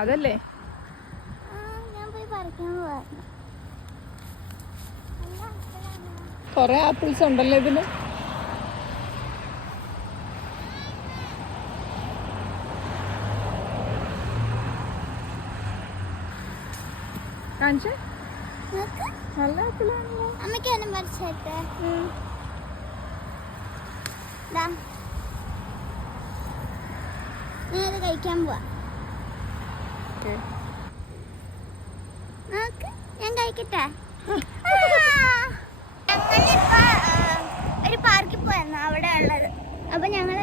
അതല്ലേ? ഞാൻ പോയി പറിക്കാൻ പോവായിരുന്നു. കൊറേ ആപ്പിൾസ് ഉണ്ടല്ലോ ഇതിന്. കാണിച്ചേ, നല്ല ആപ്പിളാണല്ലോ. അമ്മയ്ക്ക് എന്നെ പറിച്ചേട്ടെ. ഞാനത് കഴിക്കാൻ പോവാ. ഞാൻ കഴിക്കട്ടെ. ഞങ്ങളിപ്പോ ഒരു പാർക്കിൽ പോയിരുന്നു അവിടെ ഉള്ളത്. അപ്പൊ ഞങ്ങൾ